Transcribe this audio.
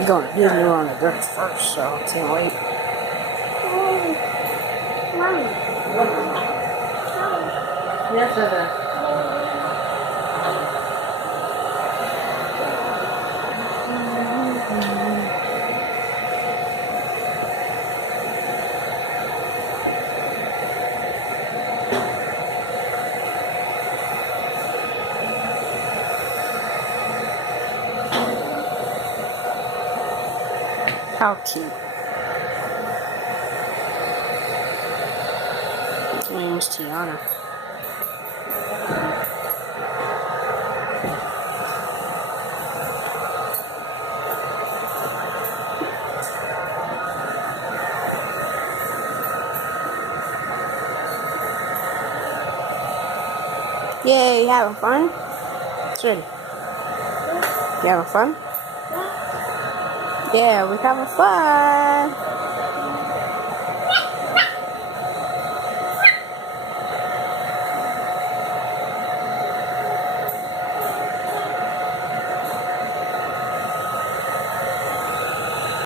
I'm going to Disney World on the 31st, so I can't wait. Yes, sir. How cute. Her name is Tiana. Yay, you having fun? It's ready. You having fun? Yeah, we're having fun.